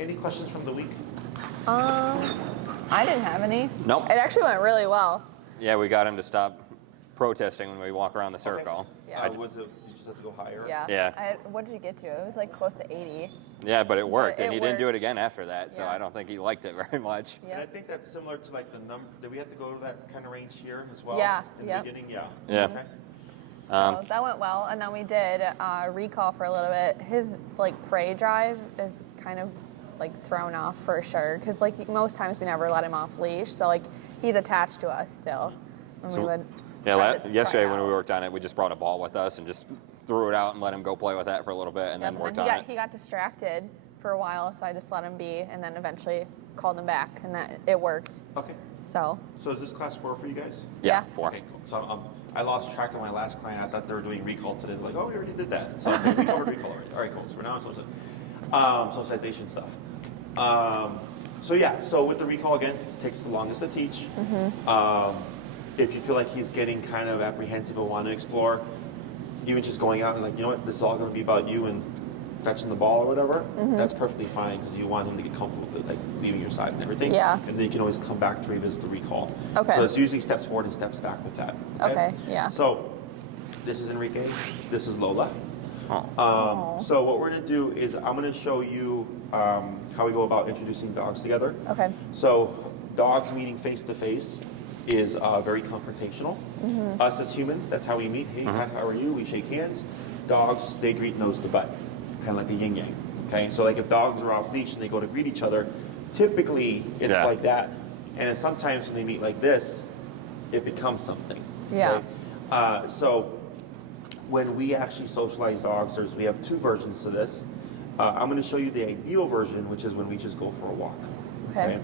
Any questions from the week? I didn't have any. Nope. It actually went really well. Yeah, we got him to stop protesting when we walk around the circle. Okay. Yeah. Was it, you just have to go higher? Yeah. Yeah. What did you get to? It was like close to 80. Yeah, but it worked, But and it he didn't do worked. it again after that, so Yeah. I don't think he liked it very much. And I Yep. think that's similar to like the number, did we have to go to that kind of range here as well? Yeah, In yep. the beginning, yeah. Yeah. Okay. So that went well, and then we did recall for a little bit. His like prey drive is kind of like thrown off for sure, because like most times we never let him off leash, so like he's attached to us still. And So- we would Yeah, try to yesterday try when we out. worked on it, we just brought a ball with us and just threw it out and let him go play with that for a little bit, and Yep, then worked and on it. he got distracted for a while, so I just let him be, and then eventually called him back, and that it worked. Okay. So So is this class 4 for you guys? Yeah, yeah. 4. Okay, cool. So I lost track of my last client. I thought they were doing recall today. They're like, oh, we already did that. So okay, we covered recall already. All right, cool. So we're now on socialization stuff. So yeah, so with the recall again, takes the longest to teach. If you feel like he's getting kind of apprehensive and want to explore, even just going out and like, you know what, this is all going to be about you and fetching the ball or whatever, that's perfectly fine because you want him to get comfortable with like leaving your side and everything. Yeah. And then you can always come back to revisit the recall. Okay. So it's usually steps forward and steps back with that. Okay, yeah. So this is Enrique, this is Lola. Aw. So what we're going to do is I'm going to show you how we go about introducing dogs together. Okay. So dogs meeting face to face is very confrontational. Us as humans, that's how we meet. Hey, hi, how are you? We shake hands. Dogs, they greet nose to butt, kind of like a yin yang. Okay, so like if dogs are off leash and they go to greet each other, typically it's Yeah. like that. And then sometimes when they meet like this, it becomes something. Yeah. Okay? So when we actually socialize dogs, we have 2 versions to this. I'm going to show you the ideal version, which is when we just go for a walk. Okay.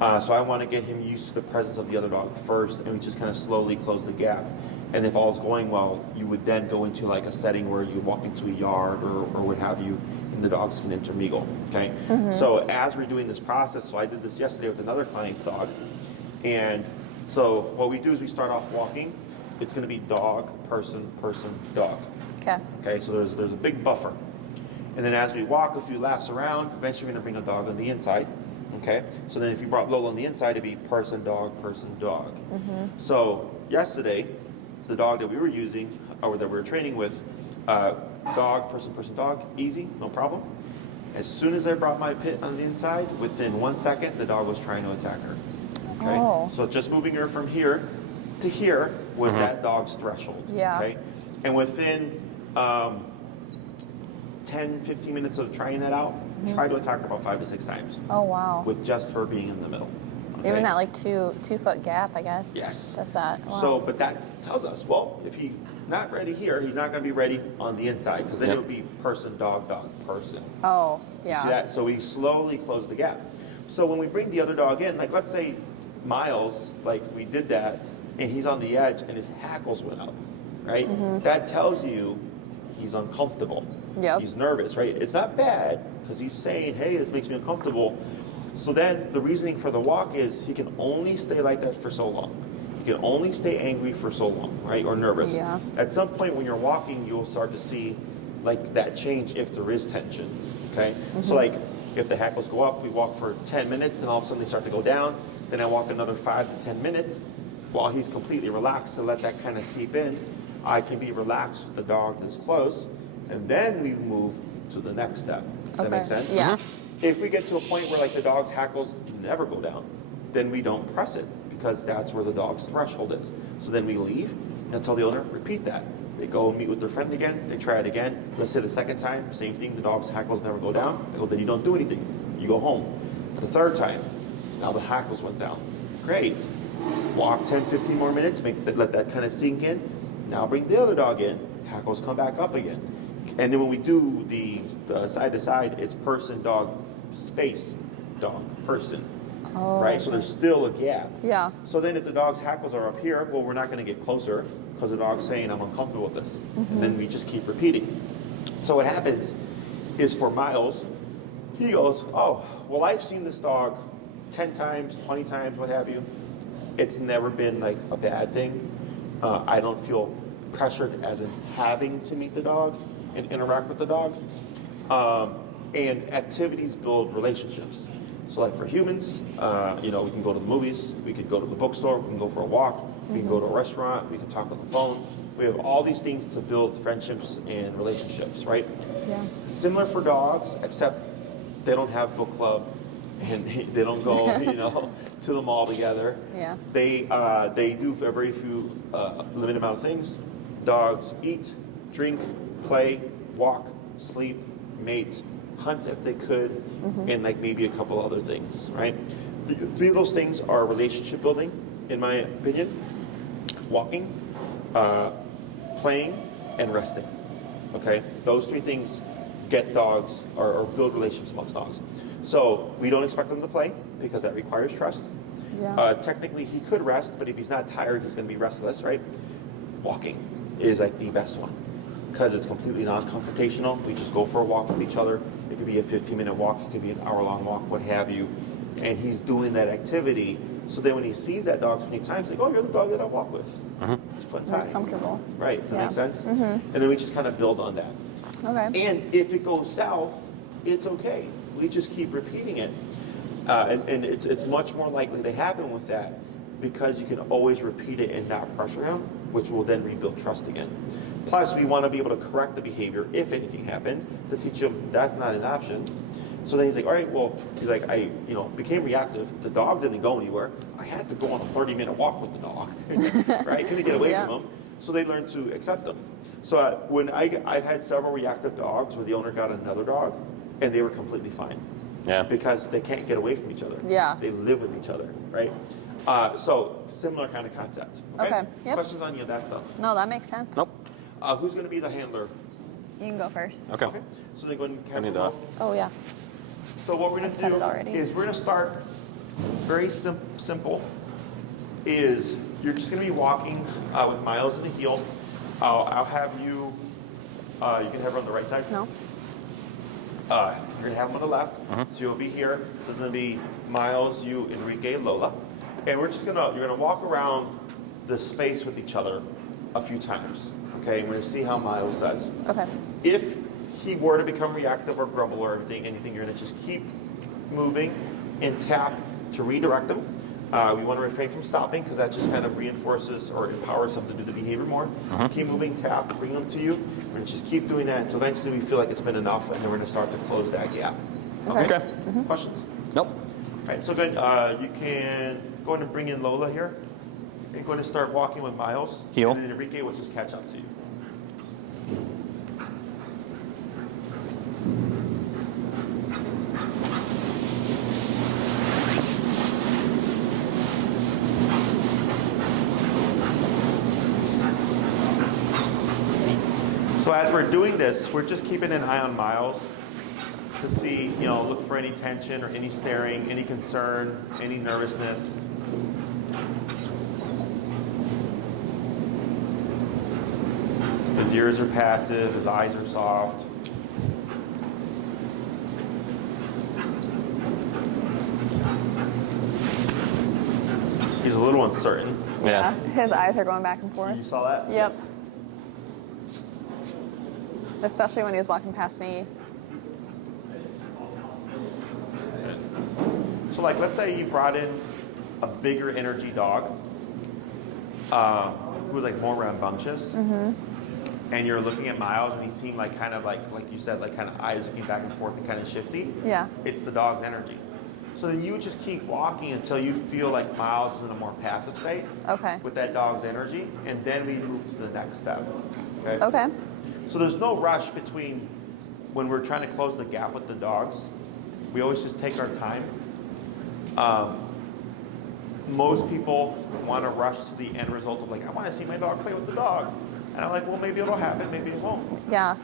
So I want to get him used to the presence of the other dog first, and we just kind of slowly close the gap. And if all's going well, you would then go into like a setting where you walk into a yard or what have you, and the dogs can intermingle. Okay. So as we're doing this process, so I did this yesterday with another client's dog, and so what we do is we start off walking. It's going to be dog, person, person, dog. Okay. Okay, so there's a big buffer. And then as we walk a few laps around, eventually we're going to bring a dog on the inside. Okay, so then if you brought Lola on the inside, it'd be person, dog, person, dog. So yesterday, the dog that we were using, or that we were training with, dog, person, person, dog, easy, no problem. As soon as I brought my pit on the inside, within 1 second, the dog was trying to attack her. Okay, Oh. so just moving her from here to here was that dog's threshold. Yeah. Okay, and within 10, 15 minutes of trying that out, try to attack her about 5 to 6 times Oh wow. with just her being in the middle. Okay? Even that like 2-foot gap, I guess. Yes. Does that. Wow. So, but that tells us, well, if he's not ready here, he's not going to be ready on the inside because then Yep. it would be person, dog, dog, person. Oh You yeah. see that? So we slowly close the gap. So when we bring the other dog in, like let's say Miles, like we did that, and he's on the edge and his hackles went up, right? That tells you he's uncomfortable. Yep. He's nervous, right? It's not bad because he's saying, hey, this makes me uncomfortable. So then the reasoning for the walk is he can only stay like that for so long. He can only stay angry for so long, right? Or nervous. Yeah. At some point when you're walking, you'll start to see like that change if there is tension, okay? So like if the hackles go up, we walk for 10 minutes and all of a sudden they start to go down. Then I walk another 5 to 10 minutes while he's completely relaxed to let that kind of seep in. I can be relaxed with the dog this close, and then we move to the next step. Does that make sense? Yeah. If we get to a point where like the dog's hackles never go down, then we don't press it because that's where the dog's threshold is. So then we leave and tell the owner, repeat that. They go meet with their friend again, they try it again. Let's say the second time, same thing, the dog's hackles never go down. I go, then you don't do anything. You go home. The third time, now the hackles went down. Great. Walk 10, 15 more minutes, let that kind of sink in. Now bring the other dog in, hackles come back up again. And then when we do the side to side, it's person, dog, space, dog, person. Oh, Right? So there's still a gap. Yeah. So then if the dog's hackles are up here, well, we're not going to get closer because the dog's saying, I'm uncomfortable with this. And then we just keep repeating. So what happens is for Miles, he goes, oh, well, I've seen this dog 10 times, 20 times, what have you. It's never been like a bad thing. I don't feel pressured as in having to meet the dog and interact with the dog. And activities build relationships. So like for humans, we can go to the movies, we could go to the bookstore, we can go for a walk, we can go to a restaurant, we can talk on the phone. We have all these things to build friendships and relationships, right? Yeah. Similar for dogs, except they don't have book club and they don't go, to the mall together. Yeah. They do a very few limited amount of things. Dogs eat, drink, play, walk, sleep, mate, hunt if they could, and like maybe a couple other things, right? Three of those things are relationship building, in my opinion. Walking, playing, and resting. Okay, those three things get dogs or build relationships amongst dogs. So we don't expect them to play because that requires trust. Yeah. Technically, he could rest, but if he's not tired, he's going to be restless, right? Walking is like the best one because it's completely non-confrontational. We just go for a walk with each other. It could be a 15-minute walk, it could be an hour-long walk, what have you. And he's doing that activity. So then when he sees that dog so many times, like, oh, you're the dog that I walk with. It's a fun time. He's comfortable. Right, does that Yeah. make sense? And then we just kind of build on that. Okay. And if it goes south, it's okay. We just keep repeating it. And it's much more likely to happen with that because you can always repeat it and not pressure him, which will then rebuild trust again. Plus, we want to be able to correct the behavior if anything happened to teach him that's not an option. So then he's like, all right, well, he's like, I became reactive. The dog didn't go anywhere. I had to go on a 30-minute walk with the dog, right? Couldn't get away from him. So they learned to accept them. So when I've had several reactive dogs where the owner got another dog, and they were completely fine. Yeah. Because they can't get away from each other. Yeah. They live with each other, right? So similar kind of concept. Okay. Yep. Questions on you of that stuff? No, that makes sense. Nope. Who's going to be the handler? You can go first. Okay. So then go ahead and I need that. Oh, yeah. So what we're going I to said do it already. is we're going to start very simple. Is you're just going to be walking with Miles in the heel. I'll have you. You can have her on the right side. No. You're going to have him on the left. So you'll be here. So it's going to be Miles, you, Enrique, Lola, and you're going to walk around the space with each other a few times. Okay, and we're going to see how Miles does. Okay. If he were to become reactive or grumble or anything, you're going to just keep moving and tap to redirect him. We want to refrain from stopping because that just kind of reinforces or empowers him to do the behavior more. Keep moving, tap, bring them to you. We're going to just keep doing that until eventually we feel like it's been enough, and then we're going to start to close that gap. Okay. Questions? Nope. All right, so good. You can go ahead and bring in Lola here. And go ahead and start walking with Miles. Heel. And then Enrique will just catch up to you. So as we're doing this, we're just keeping an eye on Miles to see, look for any tension or any staring, any concern, any nervousness. His ears are passive, his eyes are soft. He's a little uncertain. Yeah. His eyes are going back and forth. You saw that? Yep. Especially when he was walking past me. So like, let's say you brought in a bigger energy dog who was like more rambunctious, and you're looking at Miles and he seemed like kind of like you said, like kind of eyes looking back and forth and kind of shifty. Yeah. It's the dog's energy. So then you just keep walking until you feel like Miles is in a more passive state. Okay. With that dog's energy, and then we move to the next step. Okay. Okay. So there's no rush between when we're trying to close the gap with the dogs. We always just take our time. Most people want to rush to the end result of like, I want to see my dog play with the dog. And I'm like, well, maybe it'll happen, maybe it won't. Yeah.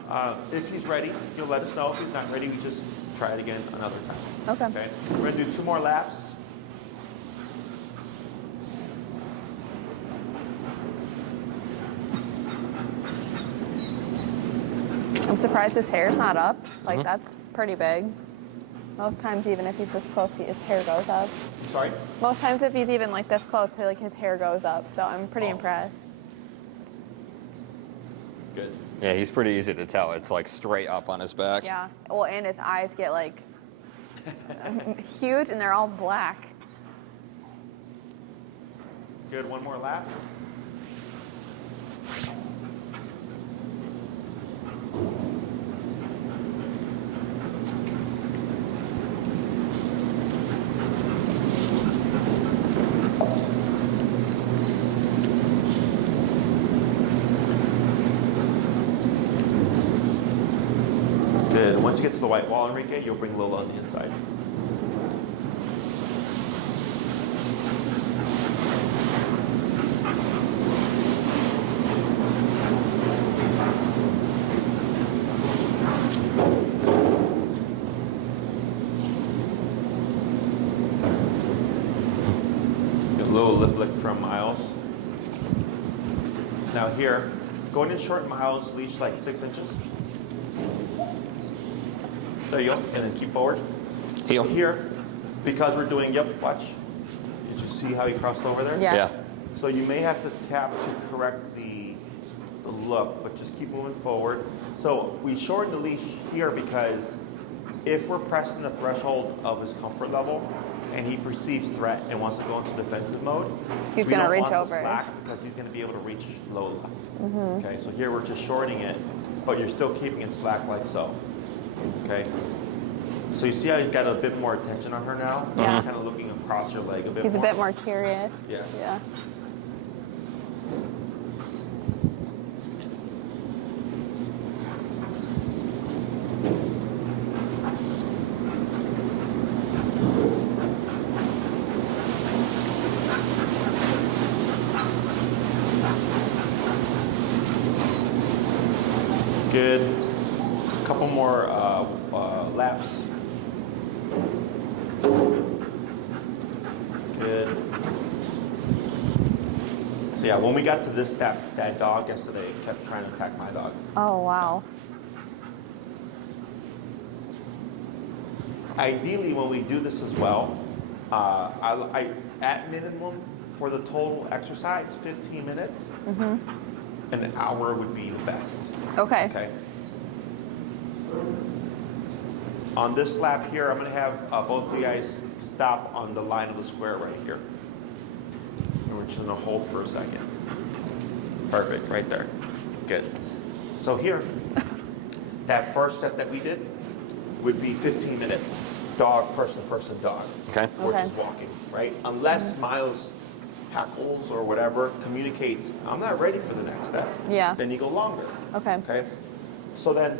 If he's ready, he'll let us know. If he's not ready, we just try it again another time. Okay. We're going to do 2 more laps. I'm surprised his hair's not up. Like, that's pretty big. Most times, even if he's this close, his hair goes up. Sorry? Most times, if he's even like this close, his hair goes up. So I'm pretty impressed. Good. Yeah, he's pretty easy to tell. It's like straight up on his back. Yeah. Well, and his eyes get like huge, and they're all black. Good, one more lap. Good. Once you get to the white wall, Enrique, you'll bring Lola on the inside. Get a little lip lick from Miles. Now here, going in short Miles, leash like 6 inches. There you go, and then keep forward. Heel. Here, because we're doing, yep, watch. Did you see how he crossed over there? Yeah. Yeah. So you may have to tap to correct the look, but just keep moving forward. So we shorten the leash here because if we're pressing the threshold of his comfort level and he perceives threat and wants to go into defensive mode, He's we gonna don't reach want to over. slack because he's going to be able to reach Lola. Okay, so here we're just shortening it, but you're still keeping it slack like so. Okay. So you see how he's got a bit more attention on her now? Yeah. He's kind of looking across her leg a bit He's more. a bit more curious. Yes. Yeah. Good. A couple more laps. Good. So yeah, when we got to this step, that dog yesterday kept trying to attack my dog. Oh, wow. Ideally, when we do this as well, I at minimum for the total exercise, 15 minutes. An hour would be the best. Okay. Okay. On this lap here, I'm going to have both of you guys stop on the line of the square right here. And we're just going to hold for a second. Perfect, right there. Good. So here, that first step that we did would be 15 minutes. Dog, person, person, dog. Okay. Or Okay. just walking, right? Unless Miles hackles or whatever, communicates, I'm not ready for the next step. Yeah. Then you go longer. Okay. Okay. So then,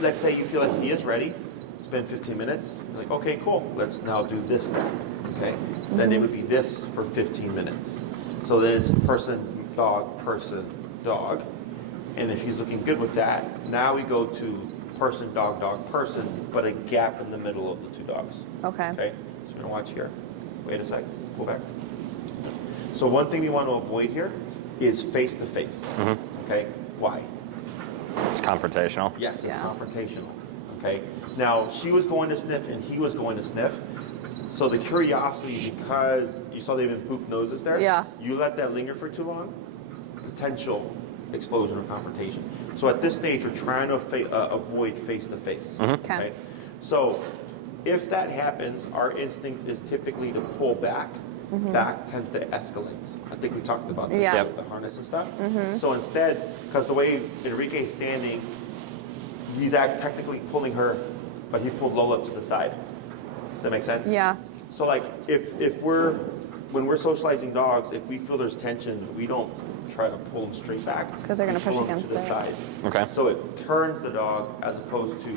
let's say you feel like he is ready. It's been 15 minutes. You're like, okay, cool. Let's now do this step. Okay. Then it would be this for 15 minutes. So then it's person, dog, and if he's looking good with that, now we go to person, dog, person, but a gap in the middle of the two dogs. Okay. Okay. So we're gonna watch here. Wait a sec. Pull back. So one thing we want to avoid here is face to face. Okay. Why? It's confrontational. Yes, it's Yeah. confrontational. Okay. Now she was going to sniff and he was going to sniff. So the curiosity, because you saw they even boop noses there. Yeah. You let that linger for too long, potential explosion or confrontation. So at this stage, we're trying to avoid face to face. Okay. So if that happens, our instinct is typically to pull back. Back tends to escalate. I think we talked about this Yeah. with the harness and stuff. So instead, because the way Enrique's standing, he's technically pulling her, but he pulled Lola to the side. Does that make sense? Yeah. So like when we're socializing dogs, if we feel there's tension, we don't try to pull them straight back. 'Cause they're gonna We push pull them against to the it. side. Okay. So it turns the dog as opposed to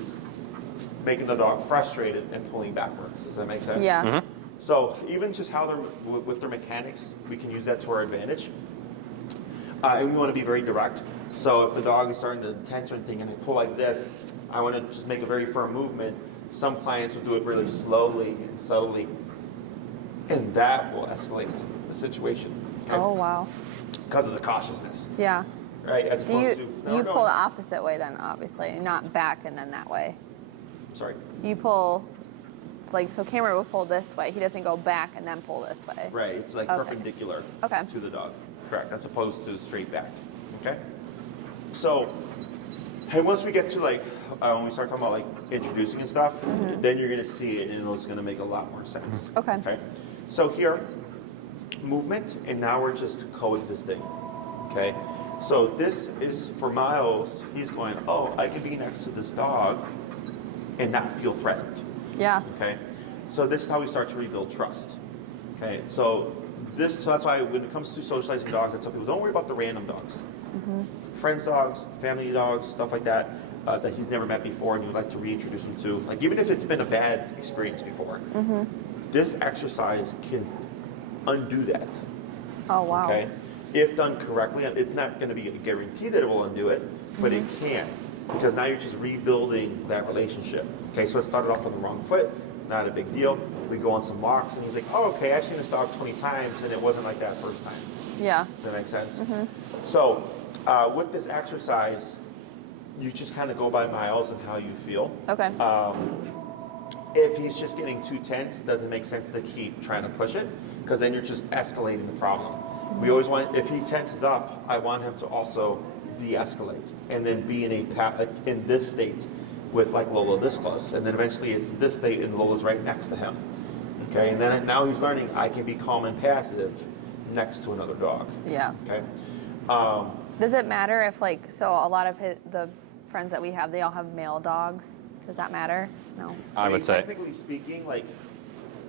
making the dog frustrated and pulling backwards. Does that make sense? Yeah. So even just how they're with their mechanics, we can use that to our advantage. And we want to be very direct. So if the dog is starting to tense or anything and they pull like this, I want to just make a very firm movement. Some clients will do it really slowly and subtly, and that will escalate the situation. Okay? Oh, wow. Because of the cautiousness, Yeah. right? As Do opposed you to you pull the opposite way then, obviously, not back and then that way. Sorry. You pull, it's like, so Cameron will pull this way. He doesn't go back and then pull this way. Right. It's like Okay. perpendicular Okay. to the dog. Correct. As opposed to straight back. Okay. So, hey, once we get to like, when we start talking about like introducing and stuff, then you're gonna see it and it's gonna make a lot more sense. Okay. Okay. So here, movement, and now we're just coexisting. Okay. So this is for Miles, he's going, oh, I can be next to this dog and not feel threatened. Yeah. Okay. So this is how we start to rebuild trust. Okay. So that's why when it comes to socializing dogs, I tell people, don't worry about the random dogs. Friends dogs, family dogs, stuff like that, that he's never met before and you'd like to reintroduce him to. Like even if it's been a bad experience before, this exercise can undo that. Oh, wow. Okay. If done correctly, it's not going to be a guarantee that it will undo it, but it can, because now you're just rebuilding that relationship. Okay, so it started off on the wrong foot, not a big deal. We go on some walks, and he's like, "Oh, okay, I've seen this dog 20 times, and it wasn't like that first time." Yeah. Does that make sense? So, with this exercise, you just kind of go by Miles and how you feel. Okay. If he's just getting too tense, it doesn't make sense to keep trying to push it, because then you're just escalating the problem. We always want, if he tenses up, I want him to also de-escalate and then be in this state with like Lola this close, and then eventually it's this state and Lola's right next to him. Okay, and then now he's learning I can be calm and passive next to another dog. Yeah. Okay. Does it matter if so a lot of the friends that we have, they all have male dogs? Does that matter? No. I would say. Technically speaking, like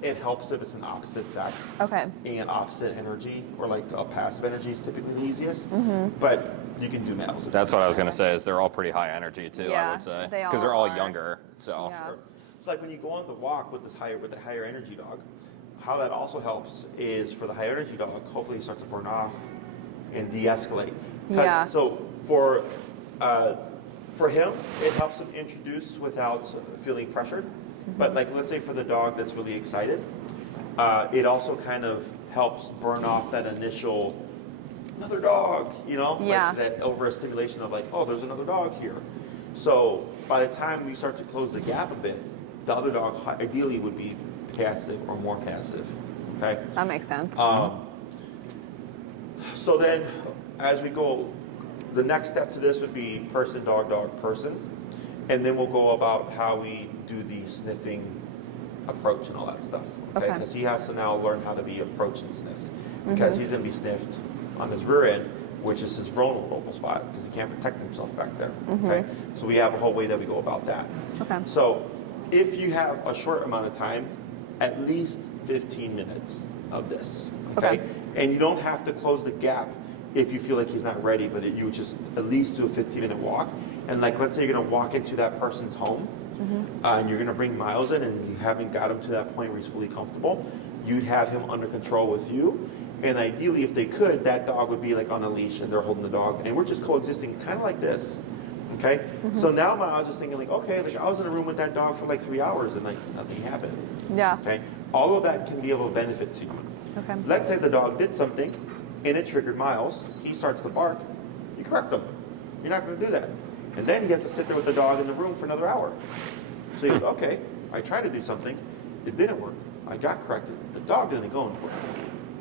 it helps if it's an opposite sex. Okay. And opposite energy, or like a passive energy is typically the easiest. But you can do males. That's what I was going to say, is they're all pretty high energy too, I Yeah, would say. they Because they're all all are. younger, so. Yeah. Sure. It's like when you go on the walk with the higher energy dog, how that also helps is for the higher energy dog, hopefully you start to burn off and de-escalate. Yeah. So for him, it helps him introduce without feeling pressured. But like, let's say for the dog that's really excited, it also kind of helps burn off that initial, another dog, Yeah. like that overstimulation of like, oh, there's another dog here. So by the time we start to close the gap a bit, the other dog ideally would be passive or more passive. Okay. That makes sense. So then, as we go, the next step to this would be person, dog, dog, person. And then we'll go about how we do the sniffing approach and all that stuff. Okay? Because he has to now learn how to be approached and sniffed. Because he's going to be sniffed on his rear end, which is his vulnerable spot, because he can't protect himself back there. Okay? So we have a whole way that we go about that. Okay. So if you have a short amount of time, at least 15 minutes of this. Okay? And you don't have to close the gap if you feel like he's not ready, but you would just at least do a 15-minute walk. And like, let's say you're going to walk into that person's home, and you're going to bring Miles in, and you haven't got him to that point where he's fully comfortable, you'd have him under control with you. And ideally, if they could, that dog would be like on a leash, and they're holding the dog, and we're just coexisting kind of like this. Okay? So now Miles is thinking like, okay, like I was in a room with that dog for like 3 hours, and like nothing happened. Yeah. Okay? All of that can be of a benefit to you. Okay. Let's say the dog did something, and it triggered Miles. He starts to bark. You correct him. You're not going to do that. And then he has to sit there with the dog in the room for another hour. So he goes, okay, I tried to do something. It didn't work. I got corrected. The dog didn't go anywhere.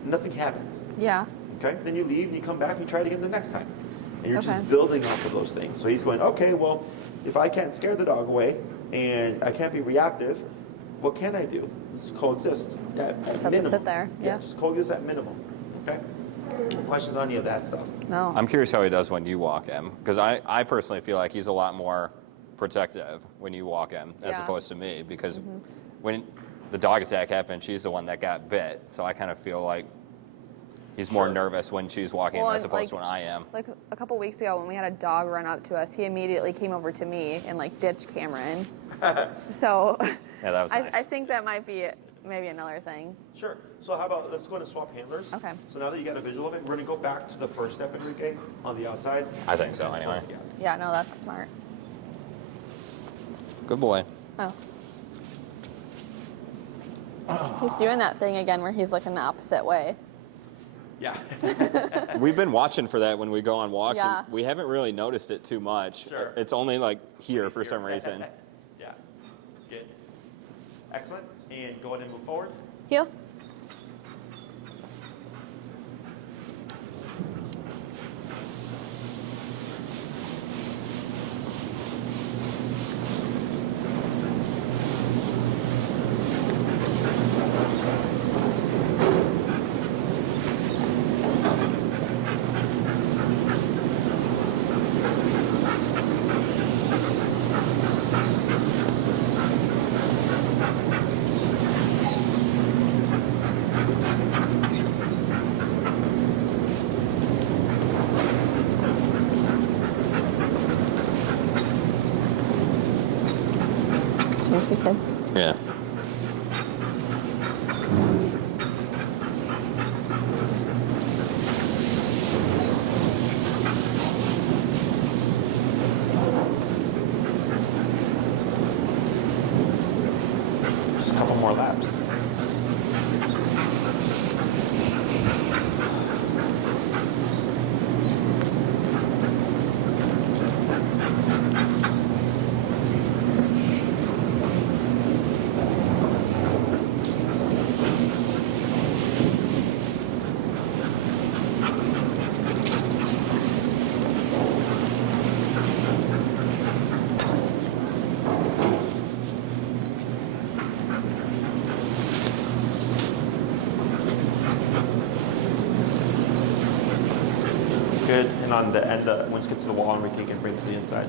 Nothing happened. Yeah. Okay? Then you leave and you come back and you try it again the next time. And you're Okay. just building off of those things. So he's going, okay, well, if I can't scare the dog away and I can't be reactive, what can I do? Just coexist at Just have minimum. to sit there. Yeah. Just coexist at minimum. Okay? Questions on any of that stuff? No. I'm curious how he does when you walk him, because I personally feel like he's a lot more protective when you walk him as Yeah. opposed to me, because when the dog attack happened, she's the one that got bit, so I kind of feel like he's more Sure. nervous when she's walking Well, as and, opposed to when I am. Like a couple weeks ago when we had a dog run up to us, he immediately came over to me and like ditched Cameron. So Yeah, that was nice. I think that might be maybe another thing. Sure. So how about, let's go into swap handlers. Okay. So now that you got a visual of it, we're going to go back to the first step, Enrique, on the outside. I think so, anyway. Yeah. Yeah, no, that's smart. Good boy. Nice. He's doing that thing again where he's looking the opposite way. Yeah. We've been watching for that when we go on walks, Yeah. and we haven't really noticed it too much. Sure. It's only like here for some reason. Yeah. Good. Excellent. And go ahead and move forward. Heel. seems to be good. Yeah. Just a couple more laps. Good, and on the end, once you get to the wall, we can bring it to the inside.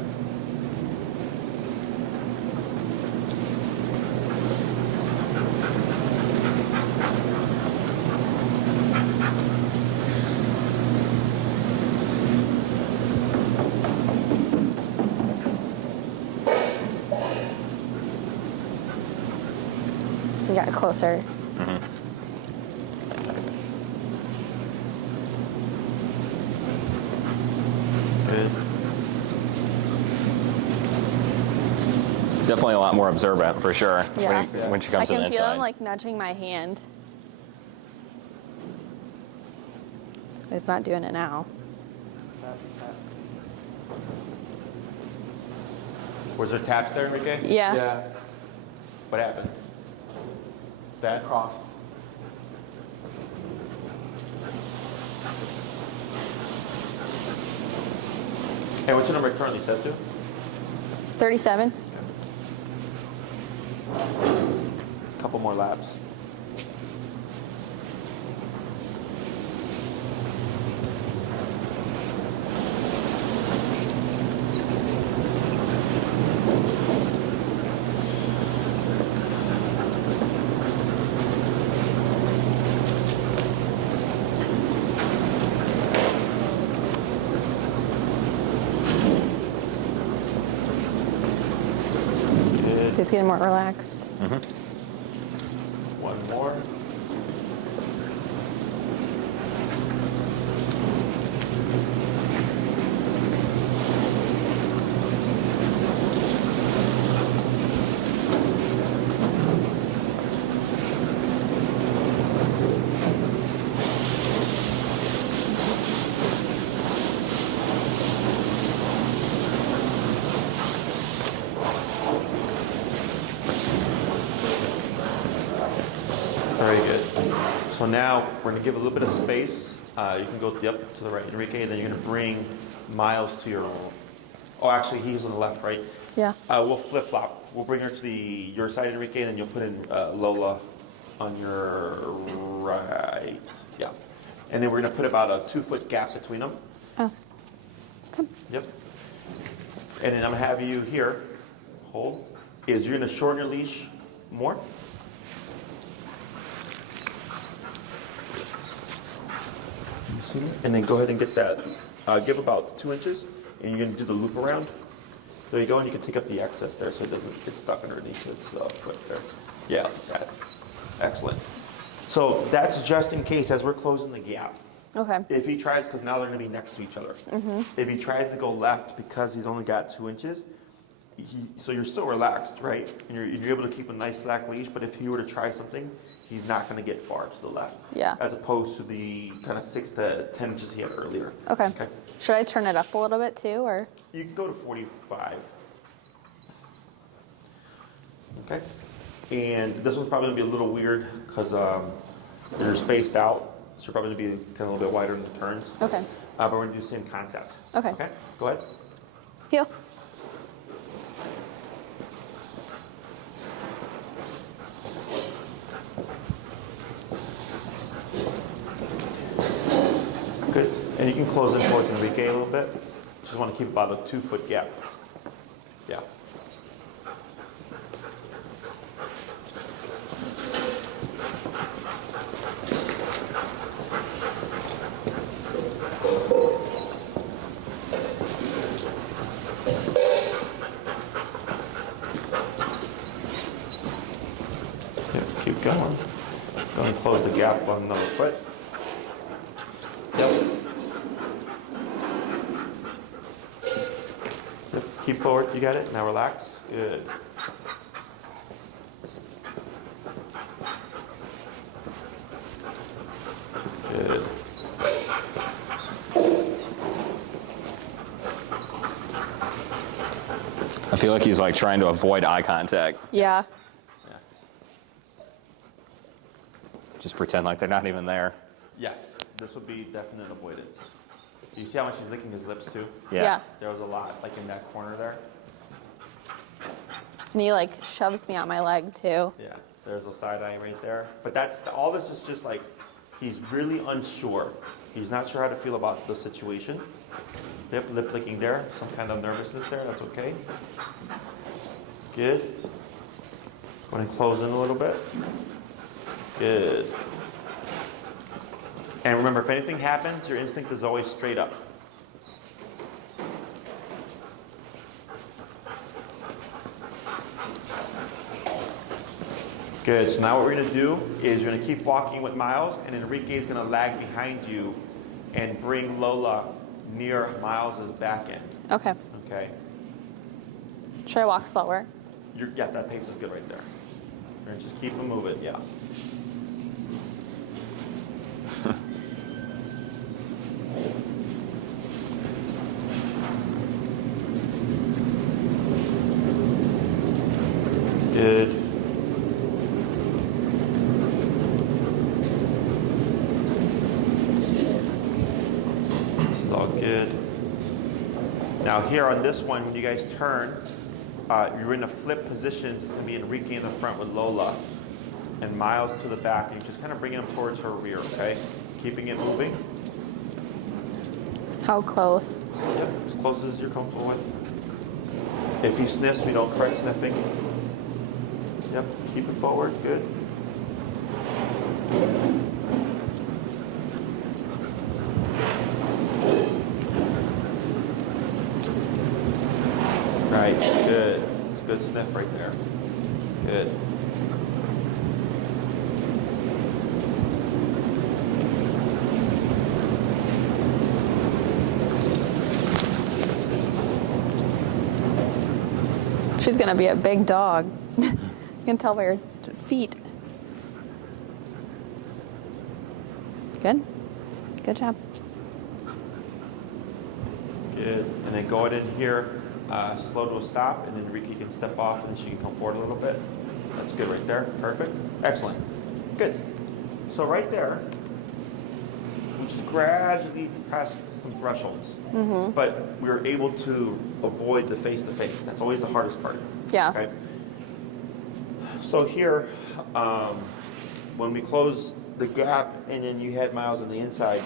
You got closer. Good. Definitely a lot more observant for sure. Yeah. When she I comes to the can feel inside. him like nudging my hand. It's not doing it now. Was there taps there, Enrique? Yeah. Yeah, What happened? Bad? crossed. Hey, what's your number currently set to? 37. Couple more laps. Good. He's getting more relaxed. One more. Very good. So now we're going to give a little bit of space. You can go up to the right, Enrique, then you're going to bring Miles to your. Oh, actually, he's on the left, right? Yeah. We'll flip flop. We'll bring her to your side, Enrique, then you'll put in Lola on your right. Yeah. And then we're going to put about a 2-foot gap between them. Oh. Come. Yep. And then I'm going to have you here. Hold. You're going to shorten your leash more. And then go ahead and get that, give about 2 inches, and you're going to do the loop around. There you go, and you can take up the excess there so it doesn't get stuck underneath its foot there. Yeah, like that. Excellent. So that's just in case as we're closing the gap. Okay. If he tries, because now they're going to be next to each other. If he tries to go left because he's only got 2 inches, so you're still relaxed, right? And you're able to keep a nice slack leash, but if he were to try something, he's not going to get far to the left. Yeah. As opposed to the kind of 6 to 10 inches he had earlier. Okay. Okay. Should I turn it up a little bit too, or? You can go to 45. Okay. And this one's probably going to be a little weird because they're spaced out. So you're probably going to be kind of a little bit wider in the turns. Okay. But we're going to do the same concept. Okay. Okay. Go ahead. Heel. Good. And you can close in towards Enrique a little bit. Just want to keep about a 2-foot gap. Yeah. Keep going. Go and close the gap on another foot. Yep. Yep. Keep forward. You got it. Now relax. Good. Good. I feel like he's like trying to avoid eye contact. Yeah. Yeah. Just pretend like they're not even there. Yes. This would be definite avoidance. You see how much he's licking his lips too? Yeah. There was a lot, like in that corner there. And he like shoves me on my leg too. Yeah. There's a side eye right there. But that's all. This is just like he's really unsure. He's not sure how to feel about the situation. Yep, lip licking there. Some kind of nervousness there. That's okay. Good. Go ahead and close in a little bit. Good. And remember, if anything happens, your instinct is always straight up. Good. So now what we're going to do is you're going to keep walking with Miles, and Enrique is going to lag behind you and bring Lola near Miles' back end. Okay. Okay. Should I walk slower? Yeah, that pace is good right there. And just keep them moving. Yeah. Good. This is all good. Now here on this one, when you guys turn, you're in a flip position. It's going to be Enrique in the front with Lola and Miles to the back. And you're just kind of bringing them towards her rear, okay? Keeping it moving. How close? Yep, as close as you're comfortable with. If he sniffs, we don't correct sniffing. Yep, keep it forward. Good. Right, good. It's a good sniff right there. Good. She's gonna be a big dog. You can tell by her feet. Good. Good job. Good. And then go ahead in here, slow to a stop, and then Enrique can step off and she can come forward a little bit. That's good right there. Perfect. Excellent. Good. So right there, we just gradually passed some thresholds. Mm-hmm. But we were able to avoid the face-to-face. That's always the hardest part. Yeah. Okay. So here, when we closed the gap and then you had Miles on the inside,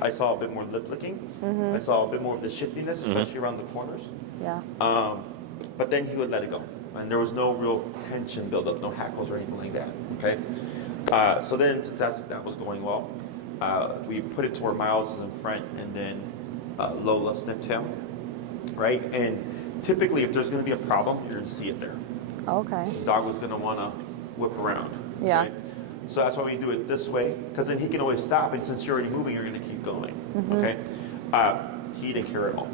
I saw a bit more lip licking. Mm-hmm. I saw a bit more of the shiftiness, especially around the corners. Yeah. But then he would let it go. And there was no real tension buildup, no hackles or anything like that. Okay. So then, since that was going well, we put it to where Miles is in front, and then Lola sniffed him, right? And typically, if there's going to be a problem, you're going to see it there. Okay. The dog was going to want to whip around. Yeah. Right? So that's why we do it this way, because then he can always stop, and since you're already moving, you're going to keep going. Mm-hmm. Okay. He didn't care at all.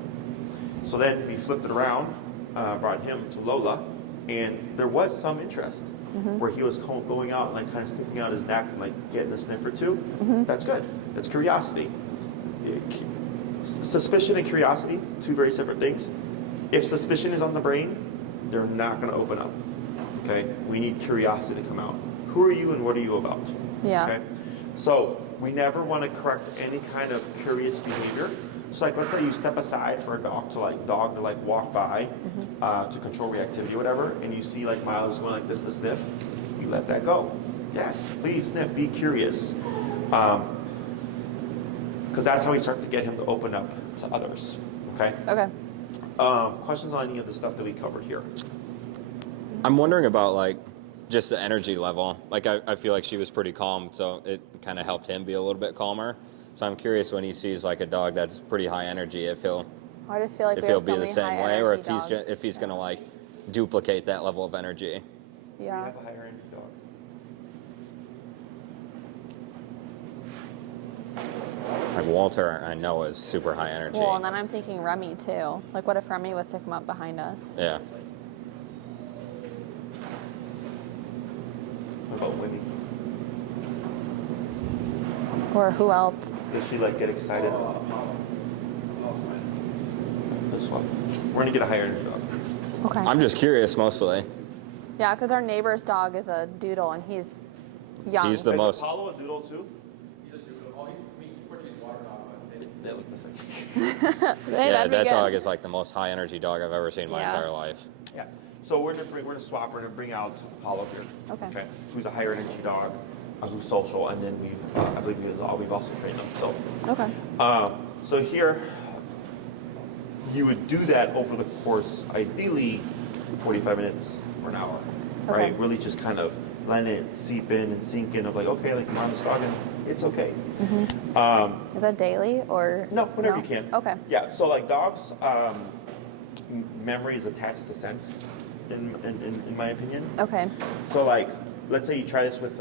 So then we flipped it around, brought him to Lola, and there was some interest. Mm-hmm. Where he was going out and like kind of sticking out his neck and like getting a sniff or two. Mm-hmm. That's good. That's curiosity. Suspicion and curiosity, two very separate things. If suspicion is on the brain, they're not going to open up. Okay? We need curiosity to come out. Who are you and what are you about? Yeah. Okay? So we never want to correct any kind of curious behavior. So like, let's say you step aside for a dog to walk by, to control reactivity or whatever, and you see like Miles going like this to sniff, you let that go. Yes, please sniff, be curious. Because that's how we start to get him to open up to others, okay? Okay. Questions on any of the stuff that we covered here? I'm wondering about like just the energy level. Like I feel like she was pretty calm, so it kind of helped him be a little bit calmer. So I'm curious when he sees like a dog that's pretty high energy, if he'll I just feel like if we he'll have be so the many same way, or if he's yeah. gonna like duplicate that level of energy. Do Yeah. you have a higher energy dog? Like Walter, I know is super high energy. Well, and then I'm thinking Remy too. Like, what if Remy was to come up behind us? Yeah. What about Winnie? Or who else? Does she like get excited? This one. We're gonna get a higher energy dog. Okay. I'm just curious mostly. Yeah, because our neighbor's dog is a doodle, and he's young. He's the Is most. Apollo a doodle too? He's a doodle. Oh, he's Portuguese water dog, but They look the same. Hey, Yeah, that'd be that good. dog is like the most high energy dog I've ever seen in my Yeah. entire life. Yeah. So we're gonna swap. We're gonna bring out Apollo here. Okay. Who's a higher energy dog, who's social, and then I believe we've also trained him. So. Okay. So here, you would do that over the course, ideally, 45 minutes or an hour, right? Okay. Really just kind of letting it seep in and sink in of like, okay, like I'm on this dog and it's okay. Is that daily or? No, whenever you can. Okay. Yeah, so like dogs, memory is attached to scent, in my opinion. Okay. So like, let's say you try this with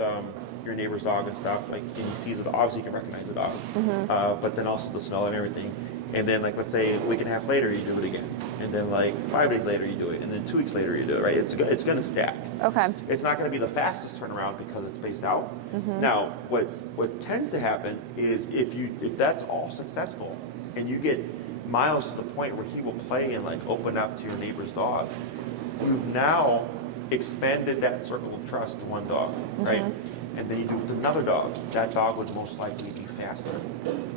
your neighbor's dog and stuff, like and he sees it, obviously you can recognize the dog, but then also the smell and everything. And then like, let's say a week and a half later, you do it again. And then like 5 days later, you do it. And then 2 weeks later, you do it, right? It's gonna stack. Okay. It's not gonna be the fastest turnaround because it's spaced out. Now, what tends to happen is if that's all successful and you get Miles to the point where he will play and like open up to your neighbor's dog, you've now expanded that circle of trust to one dog, right? And then you do it with another dog. That dog would most likely be faster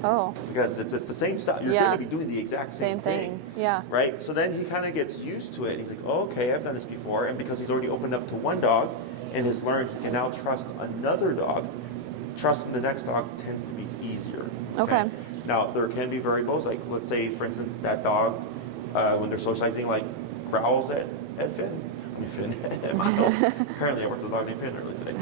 Oh. because it's the same stuff. You're Yeah. going to be doing the exact same thing. Yeah. right? So then he kind of gets used to it. He's like, oh, okay, I've done this before. And because he's already opened up to one dog and has learned he can now trust another dog, trusting the next dog tends to be easier. Okay. Now, there can be variables. Like, let's say, for instance, that dog, when they're socializing, like, growls at Finn. I mean, Finn, at Miles. Apparently, I worked with a dog named Finn earlier today.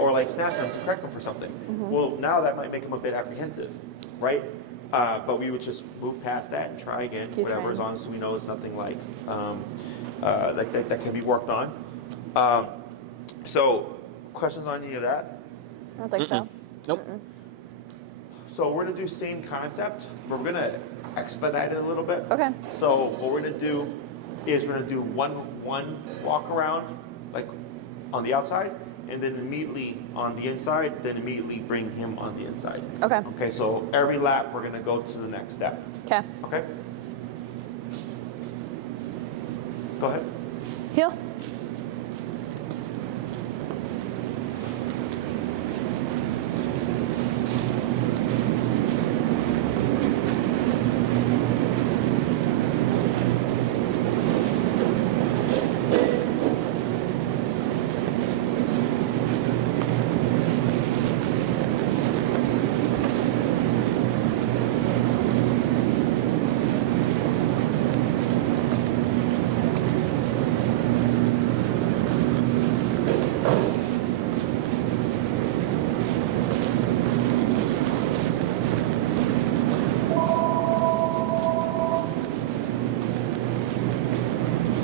Or, like, snaps him to correct him for something. Well, now that might make him a bit apprehensive, right? But we would just move past that and try again, Keep whatever, trying. as long as we know it's nothing like that can be worked on. So, questions on any of that? I don't think so. Nope. So we're gonna do same concept, but we're gonna expedite it a little bit. Okay. So what we're gonna do is we're gonna do one walk around, like on the outside, and then immediately on the inside, then immediately bring him on the inside. Okay. Okay, so every lap we're gonna go to the next step. Okay. Okay? Go ahead. Heel.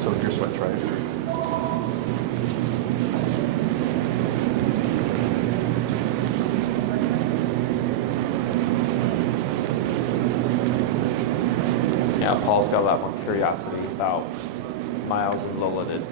So your sweat try. Yeah, Paul's got a lot more curiosity about Miles and Lola did.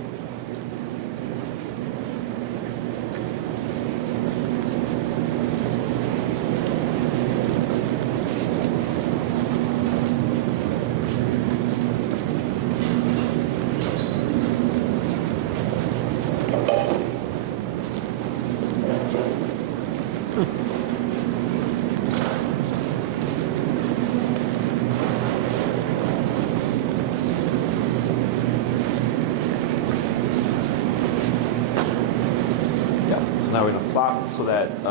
Yeah, so now we're gonna flop so that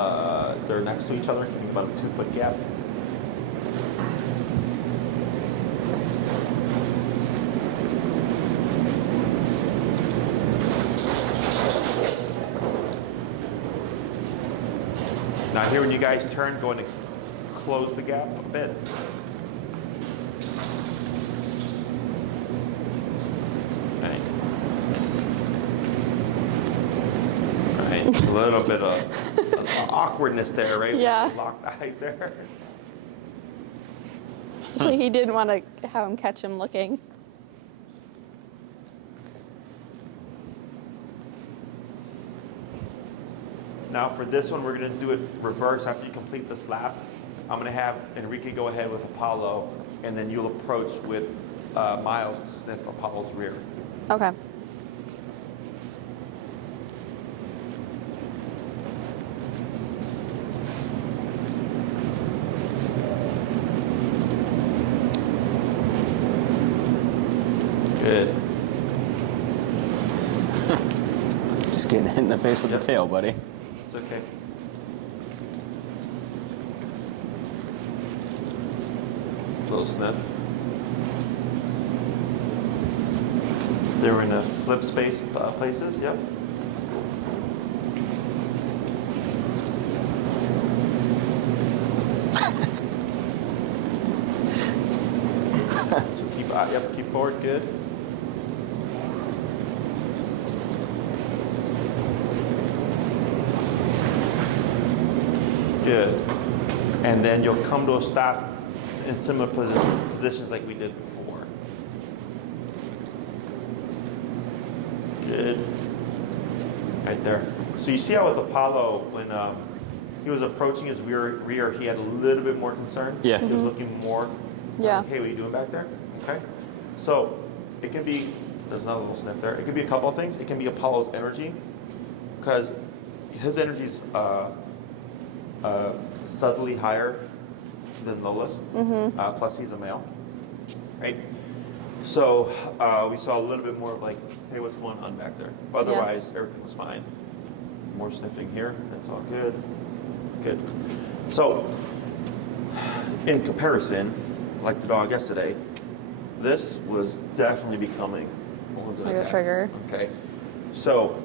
they're next to each other, about a 2-foot gap. Now here when you guys turn, going to close the gap a bit. Right. Right. A little bit of awkwardness there, right? Yeah. Locked eyes there. So he didn't want to have him catch him looking. Now for this one, we're going to do it reverse after you complete the slap. I'm going to have Enrique go ahead with Apollo, and then you'll approach with Miles to sniff Apollo's rear. Okay. Good. Just getting hit in the face with Yep. the tail, buddy. It's okay. Little sniff. They were in the flip space places, yep. So keep forward, good. Good. And then you'll come to a stop in similar positions like we did before. Good. Right there. So you see how with Apollo, when he was approaching his rear, he had a little bit more concern. Yeah. He was looking more. Yeah. Hey, what are you doing back there? Okay. So it can be, there's another little sniff there. It can be a couple of things. It can be Apollo's energy, because his energy is subtly higher than Lola's. Plus he's a male, right? So we saw a little bit more of like, hey, what's going on back there? But otherwise, everything was fine. More sniffing here. That's all good. Good. So in comparison, like the dog yesterday, this was definitely becoming an Like a attack. trigger. Okay. So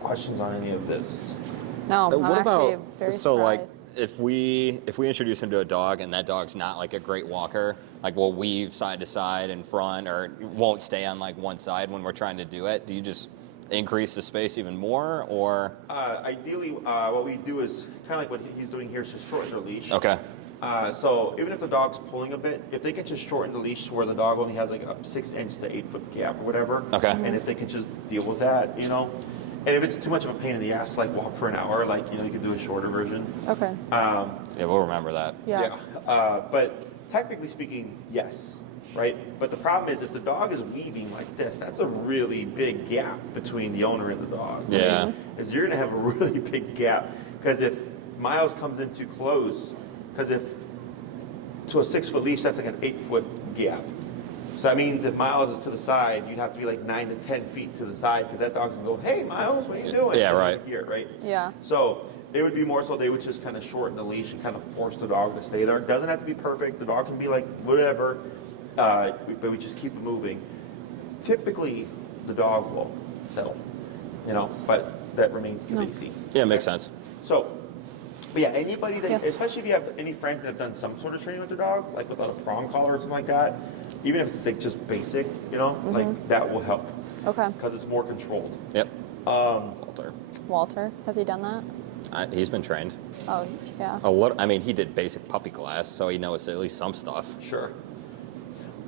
questions on any of this? No, I'm What actually about very so like surprised. if we introduce him to a dog and that dog's not like a great walker, like we'll weave side to side in front or won't stay on like one side when we're trying to do it, do you just increase the space even more or? Ideally, what we do is kind of like what he's doing here, is just shorten their leash. Okay. So even if the dog's pulling a bit, if they can just shorten the leash to where the dog only has like a 6 inch to 8 foot gap or whatever. Okay. And if they can just deal with that, you know. And if it's too much of a pain in the ass, like walk for an hour, like, you know, you can do a shorter version. Okay. Yeah, we'll remember that. Yeah. But technically speaking, yes, right? But the problem is if the dog is weaving like this, that's a really big gap between the owner and the dog. Yeah. Is you're going to have a really big gap, because if Miles comes in too close, because if to a 6 foot leash, that's like an 8 foot gap. So that means if Miles is to the side, you'd have to be like 9 to 10 feet to the side, because that dog's gonna go, hey Miles, what are you doing? Yeah, It's right. over here, right? Yeah. So it would be more so they would just kind of shorten the leash and kind of force the dog to stay there. It doesn't have to be perfect. The dog can be like whatever, but we just keep it moving. Typically, the dog will settle, you know, but that remains to be seen. Yeah, it makes sense. So, but yeah, anybody that, Yeah. especially if you have any friends that have done some sort of training with their dog, like without a prong collar or something like that, even if it's like just basic, you know, like that will help, Okay. because it's more controlled. Yep. Walter. Walter, has he done that? He's been trained. Oh, yeah. I mean, he did basic puppy class, so he knows at least some stuff. Sure.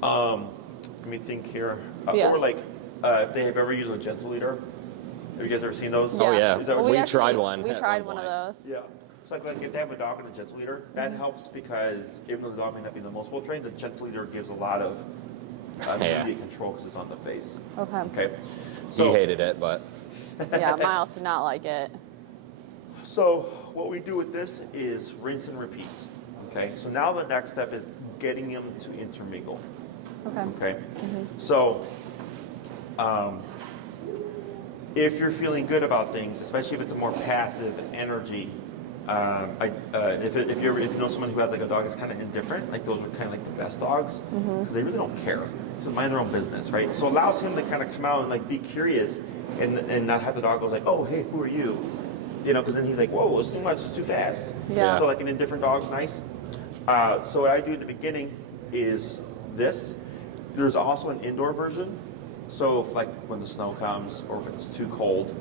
Let me think here. Yeah. Or like, if they have ever used a gentle leader. Have you guys ever seen those? Oh, yeah. Is that Well, what we you- actually- tried one We at tried one one of point. those. Yeah. So like if they have a dog and a gentle leader, that helps, because even though the dog may not be the most well trained, the gentle leader gives a lot of Yeah. immediate control because it's on the face. Okay. Okay. He hated it, but Yeah, Miles did not like it. So what we do with this is rinse and repeat. Okay. So now the next step is getting him to intermingle. Okay. Okay. So if you're feeling good about things, especially if it's a more passive energy, if you know someone who has like a dog that's kind of indifferent, like those are kind of like the best dogs, because they really don't care. So mind their own business, right? So it allows him to kind of come out and like be curious, and not have the dog go like, oh, hey, who are you? You know, because then he's like, whoa, it's too much, it's too fast. Yeah. So like an indifferent dog's nice. So what I do in the beginning is this. There's also an indoor version. So if like when the snow comes or if it's too cold,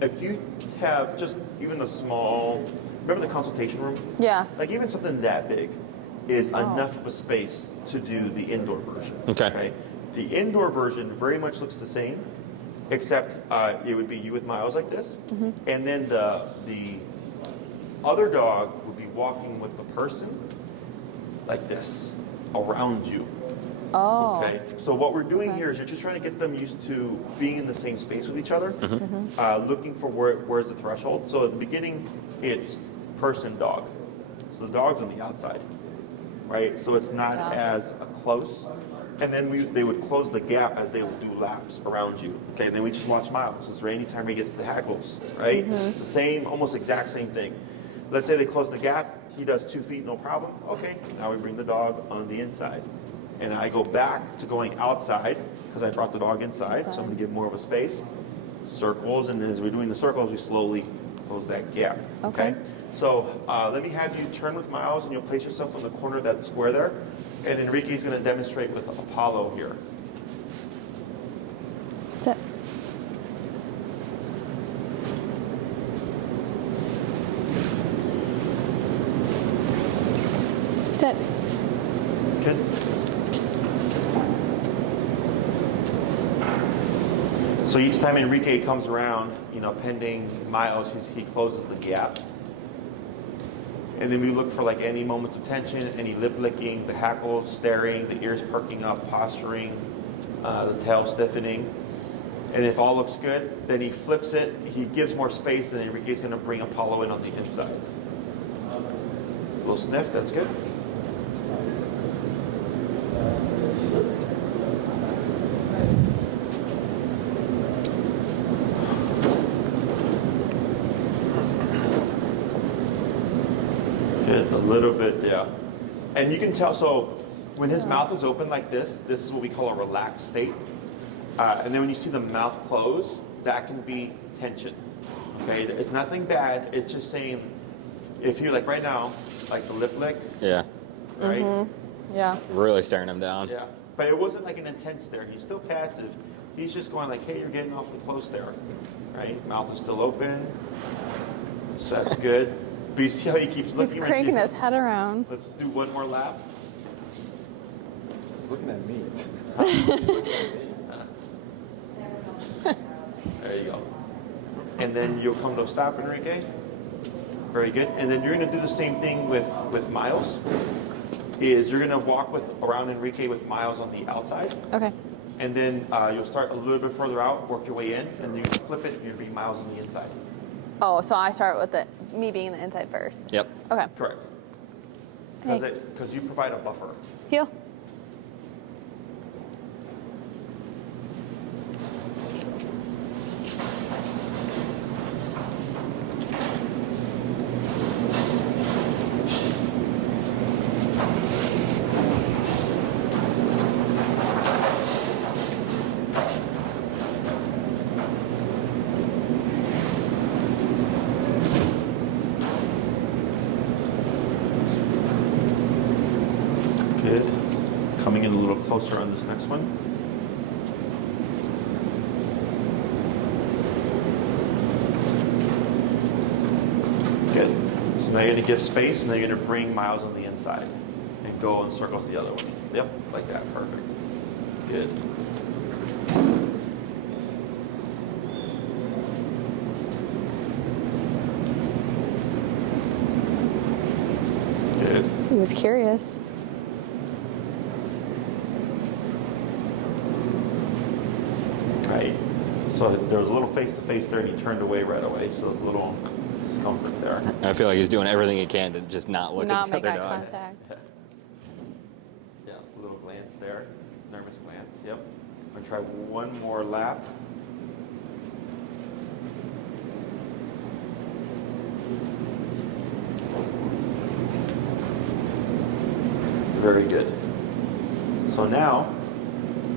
if you have just even a small, remember the consultation room? Yeah. Like even something that big is Oh. enough of a space to do the indoor version. Okay. The indoor version very much looks the same, except it would be you with Miles like this, and then the other dog would be walking with the person like this around you. Oh. Okay. So what we're doing Okay. here is you're just trying to get them used to being in the same space with each other, looking for where's the threshold. So at the beginning, it's person dog. So the dog's on the outside, right? So it's not Yeah. as close. And then they would close the gap as they would do laps around you. Okay. And then we just watch Miles. It's right anytime he gets the hackles, right? It's the same, almost exact same thing. Let's say they close the gap. He does 2 feet, no problem. Okay. Now we bring the dog on the inside. And I go back to going outside because I brought the dog inside, so I'm going to give more of a space. Circles, and as we're doing the circles, we slowly close that gap. Okay. So let me have you turn with Miles, and you'll place yourself in the corner of that square there. And Enrique's going to demonstrate with Apollo here. Sit. Sit. Good. So each time Enrique comes around, pending Miles, he closes the gap. And then we look for like any moments of tension, any lip licking, the hackles, staring, the ears perking up, posturing, the tail stiffening. And if all looks good, then he flips it, he gives more space, and Enrique's going to bring Apollo in on the inside. A little sniff, that's good. Good, a little bit, yeah. And you can tell, so when his mouth is open like this is what we call a relaxed state. And then when you see the mouth close, that can be tension. Okay, it's nothing bad. It's just saying, if you like right now, like the lip lick, Yeah. right? Yeah. Really staring him down. Yeah. But it wasn't like an intense stare. He's still passive. He's just going like, hey, you're getting awfully close there, right? Mouth is still open. So that's good. But you see how he keeps He's looking right cranking there? his head around. Let's do one more lap. He's looking at me. There you go. And then you'll come to a stop, Enrique. Very good. And then you're going to do the same thing with Miles. Is you're going to walk around Enrique with Miles on the outside. Okay. And then you'll start a little bit further out, work your way in, and you flip it, and you'll be Miles on the inside. Oh, so I start with me being the inside first. Yep. Okay. Correct. Hey. Because you provide a buffer. Heel. Good. Coming in a little closer on this next one. Good. So now you're going to give space, and then you're going to bring Miles on the inside and go in circles the other way. Yep, like that. Perfect. Good. Good. He was curious. Right. So there was a little face-to-face there, and he turned away right away. So there's a little discomfort there. I feel like he's doing everything he can to just not look Not at the make other eye dog. contact. Yeah, a little glance there. Nervous glance, yep. I'm going to try one more lap. Very good. So now,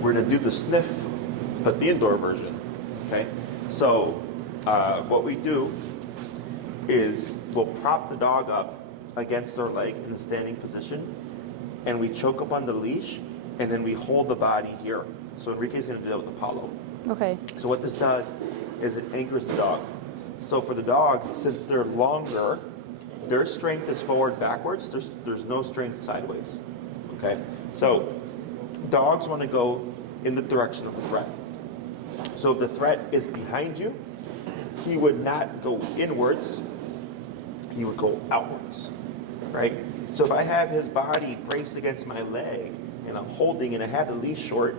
we're going to do the sniff, but the indoor version, okay? So what we do is we'll prop the dog up against our leg in a standing position, and we choke up on the leash, and then we hold the body here. So Enrique's going to do that with Apollo. Okay. So what this does is it anchors the dog. So for the dog, since they're longer, their strength is forward backwards. There's no strength sideways. Okay? So dogs want to go in the direction of the threat. So if the threat is behind you, he would not go inwards, he would go outwards, right? So if I have his body braced against my leg and I'm holding and I have the leash short,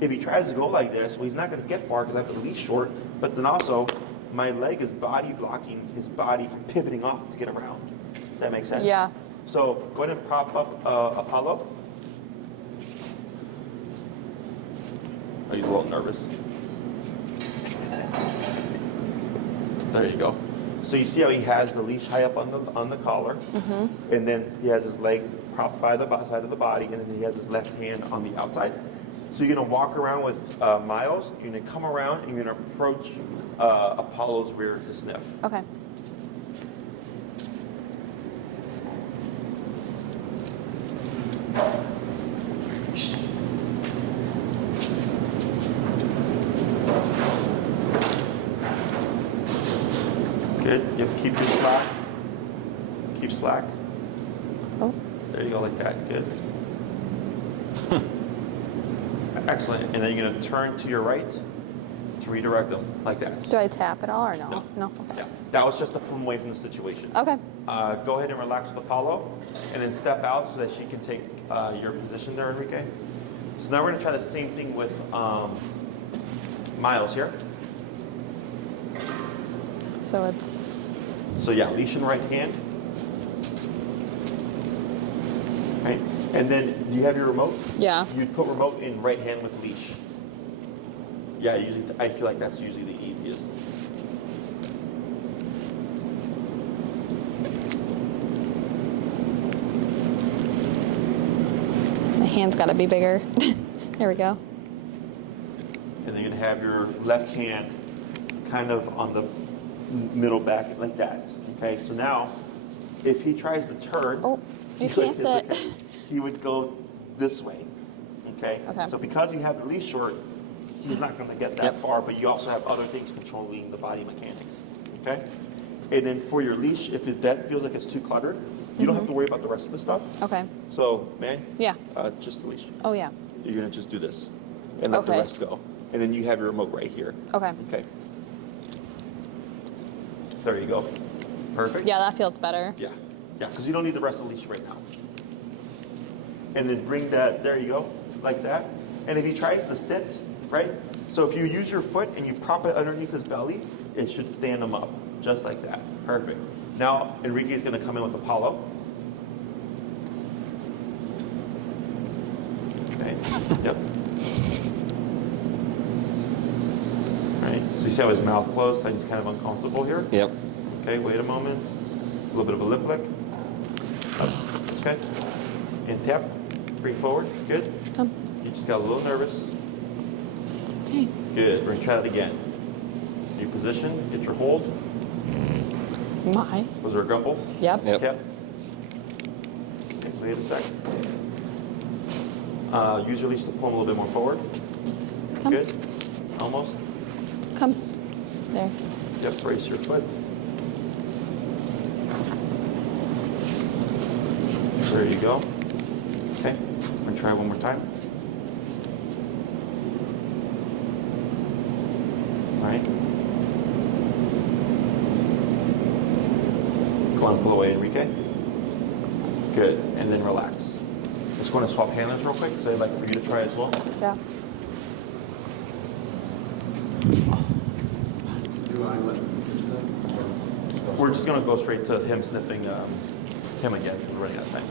if he tries to go like this, well, he's not going to get far because I have the leash short, but then also my leg is body blocking his body from pivoting off to get around. Does that make sense? Yeah. So go ahead and prop up Apollo. Are you a little nervous? There you go. So you see how he has the leash high up on the collar, and then he has his leg propped by the side of the body, and then he has his left hand on the outside. So you're gonna walk around with Miles. You're gonna come around and you're gonna approach Apollo's rear to sniff. Okay. Good. You have to keep your slack. Keep slack. Oh. There you go, like that. Good. Excellent. And then you're going to turn to your right to redirect them, like that. Do I tap at all or no? No. No. Okay. Yeah. That was just to pull them away from the situation. Okay. Go ahead and relax with Apollo, and then step out so that she can take your position there, Enrique. So now we're going to try the same thing with Miles here. So it's So yeah, leash in right hand. Right? And then, do you have your remote? yeah. You'd put remote in right hand with leash. Yeah, usually, I feel like that's usually the easiest. My hand's got to be bigger. There we go. And then you're gonna have your left hand kind of on the middle back like that. Okay, so now if he tries to turn, Oh, you he would- can't sit. okay, he would go this way. Okay? Okay. So because you have the leash short, he's not gonna get that far, but you also have other things controlling the body mechanics. Okay? And then for your leash, if that feels like it's too cluttered, you don't have to worry about the rest of the stuff. Okay. So, man, Yeah. just the leash. Oh yeah. You're gonna just do this and let the Okay. rest go. And then you have your remote right here. Okay. Okay. There you go. Perfect. Yeah, that feels better. Yeah. Yeah, because you don't need the rest of the leash right now. And then bring that, there you go, like that. And if he tries to sit, right? So if you use your foot and you prop it underneath his belly, it should stand him up, just like that. Perfect. Now, Enrique is going to come in with Apollo. Okay. Yep. All right. So you see how his mouth closed, and he's kind of uncomfortable here? Yep. Okay, wait a moment. A little bit of a lip lick. Okay. And tap. Bring forward. Good. You just got a little nervous. Okay. Good. We're going to try that again. New position. Get your hold. My. Was there a grumble? Yep. Yep. Okay, wait a sec. Use your leash to pull him a little bit more forward. Come. Good. Almost. Come. There. Yep, brace your foot. There you go. Okay, we're gonna try one more time. All right. Go on, pull away, Enrique. Good, and then relax. Just going to swap handlers real quick because I'd like for you to try as well. Yeah. Do I let We're just going to go straight to him sniffing him again. We're running out of time.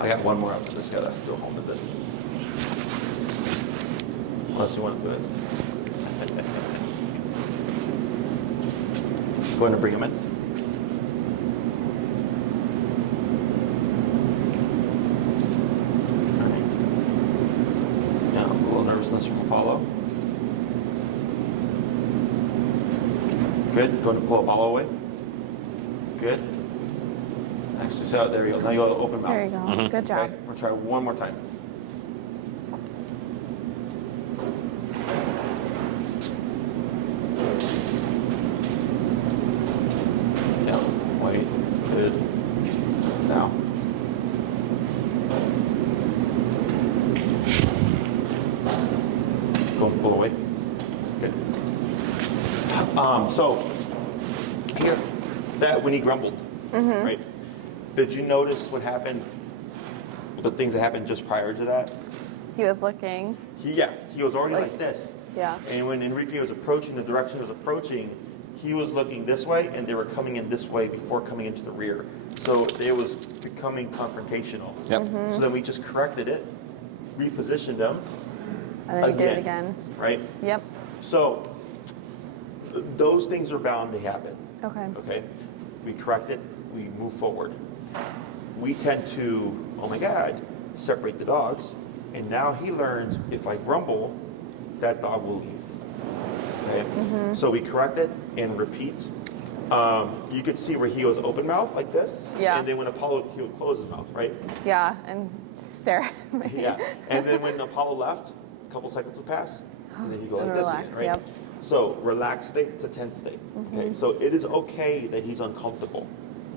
I got one more after this. Got to go home, is it? Unless you want to do it. Going to bring him in. All right. Yeah, a little nervousness from Apollo. Good. Going to pull Apollo away. Good. Actually, so there you go. Now you go to open mouth. There you go. Good job. Okay, we'll try one more time. pull away. Good. So here, that when he grumbled, right? Did you notice what happened? The things that happened just prior to that? He was looking. He was already like this. Yeah. And when Enrique was approaching the direction he was approaching, he was looking this way, and they were coming in this way before coming into the rear. So it was becoming confrontational. Yep. So then we just corrected it, repositioned them. And then he did it again. Right? Yep. So those things are bound to happen. Okay. Okay? We correct it, we move forward. We tend to, oh my God, separate the dogs. And now he learns if I grumble, that dog will leave. Okay? So we correct it and repeat. You could see where he was open mouth like this. Yeah. And then when Apollo, he would close his mouth, right? Yeah, and stare at me. Yeah. And then when Apollo left, a couple seconds would pass. And then he'd go And like this relax, again, right? yep. So relaxed state to tense state. Okay. So it is okay that he's uncomfortable.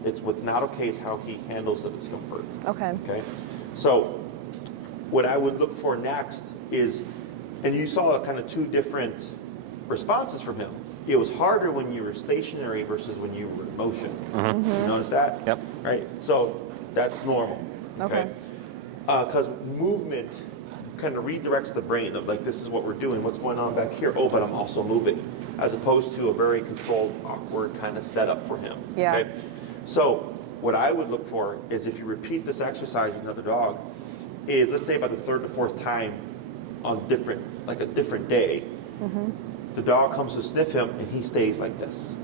It's what's not okay is how he handles the discomfort. Okay. Okay. So what I would look for next is, and you saw kind of two different responses from him. It was harder when you were stationary versus when you were in motion. You notice that? Yep. Right. So that's normal. Okay. Because movement kind of redirects the brain of like, this is what we're doing. What's going on back here? Oh, but I'm also moving. As opposed to a very controlled, awkward kind of setup for him. Yeah. Okay? So what I would look for is if you repeat this exercise with another dog, is let's say about the third to fourth time on a different day, the dog comes to sniff him and he stays like this.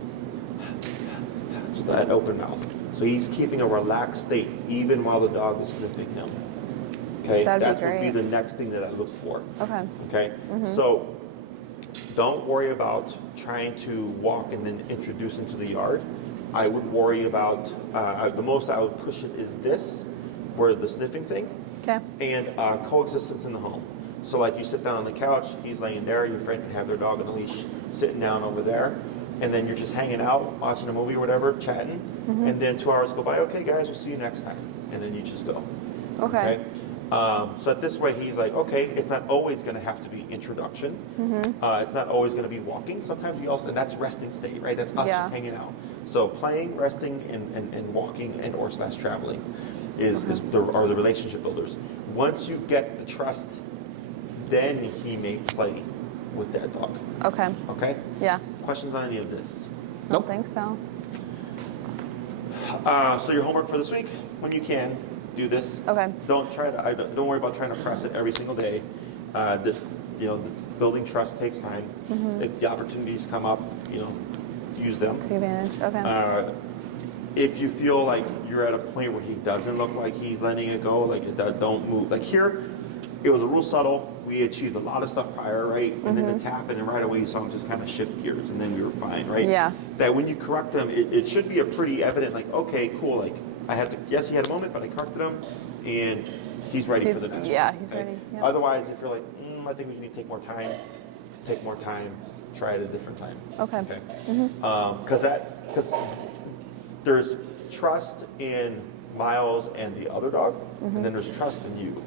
Just that open mouth. So he's keeping a relaxed state even while the dog is sniffing him. Okay, That'd be would be great. the next thing that I look for. Okay. Okay, so don't worry about trying to walk and then introduce into the yard. I would worry about, the most I would push it is this, where the sniffing thing, Okay. and coexistence in the home. So like you sit down on the couch, he's laying there, your friend can have their dog on a leash sitting down over there, and then you're just hanging out, watching a movie or whatever, chatting, and then 2 hours go by, okay guys, we'll see you next time, and then you just go. Okay. So that this way he's like, okay, it's not always going to have to be introduction. It's not always going to be walking. Sometimes we also, that's resting state, right? That's us Yeah. just hanging out. So playing, resting, and walking and or / traveling are the relationship builders. Once you get the trust, then he may play with that dog. Okay. Okay? Yeah. Questions on any of this? Don't think so. So your homework for this week, when you can, do this. Okay. Don't worry about trying to press it every single day. The building trust takes time. If the opportunities come up, use them. Take advantage. Okay. If you feel like you're at a point where he doesn't look like he's letting it go, don't move. Like here, it was real subtle. We achieved a lot of stuff prior, right? And then the tap, and then right away you saw him just kind of shift gears, and then we were fine, right? Yeah. That when you correct them, it should be a pretty evident, like, okay, cool, like, yes, he had a moment, but I corrected him, and he's ready for the next yeah, one. he's okay? ready, yeah. Otherwise, if you're like, I think we need to take more time, try it at a different time. Okay. Because there's trust in Miles and the other dog, and then there's trust in you.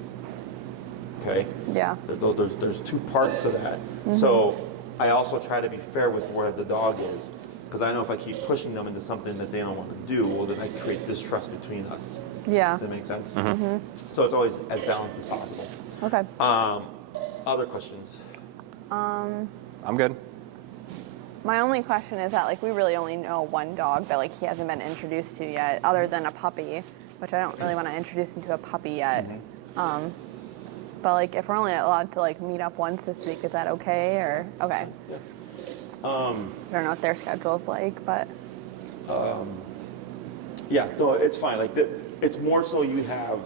Okay? Yeah. There's two parts to that. So I also try to be fair with where the dog is, because I know if I keep pushing them into something that they don't want to do, well, then I create distrust between us. Yeah. Does that make sense? So it's always as balanced as possible. Okay. Other questions? I'm good. My only question is that we really only know one dog that he hasn't been introduced to yet, other than a puppy, which I don't really want to introduce him to a puppy yet. But if we're only allowed to meet up once this week, is that okay or okay? I don't know what their schedule's like, but Yeah, no, it's fine. It's more so you have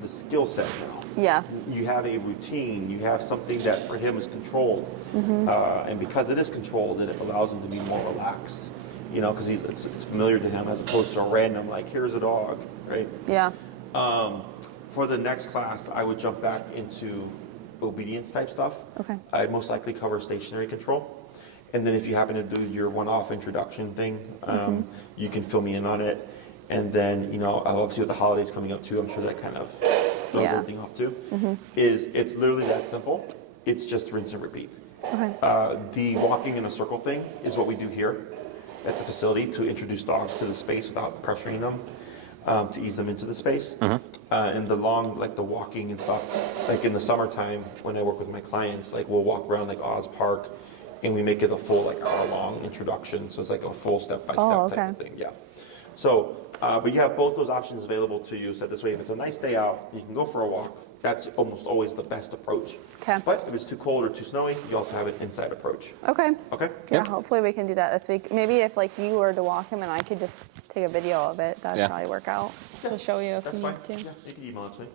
the skill set now. yeah. You have a routine. You have something that for him is controlled, and because it is controlled, it allows him to be more relaxed. Because it's familiar to him as opposed to a random here's a dog, right? Yeah. For the next class, I would jump back into obedience type stuff. Okay. I'd most likely cover stationary control. And then if you happen to do your one-off introduction thing, you can fill me in on it. And then, obviously with the holidays coming up too, I'm sure that kind of throws Yeah. everything off too. It's literally that simple. It's just rinse and repeat. Okay. The walking in a circle thing is what we do here at the facility to introduce dogs to the space without pressuring them, to ease them into the space. And the long, like the walking and stuff, like in the summertime when I work with my clients, like we'll walk around like Oz Park and we make it a full like hour-long introduction. So it's like a full step-by-step type of thing, yeah. So, but you have both those options available to you. So this way, if it's a nice day out, you can go for a walk. That's almost always the best approach. Okay. But if it's too cold or too snowy, you also have an inside approach. Okay. Okay? Yeah, hopefully we can do that this week. Maybe if like you were to walk him and I could just take a video of it, that'd Yeah. probably work out to show you if That's you fine. need to. Yeah, you can email it to me.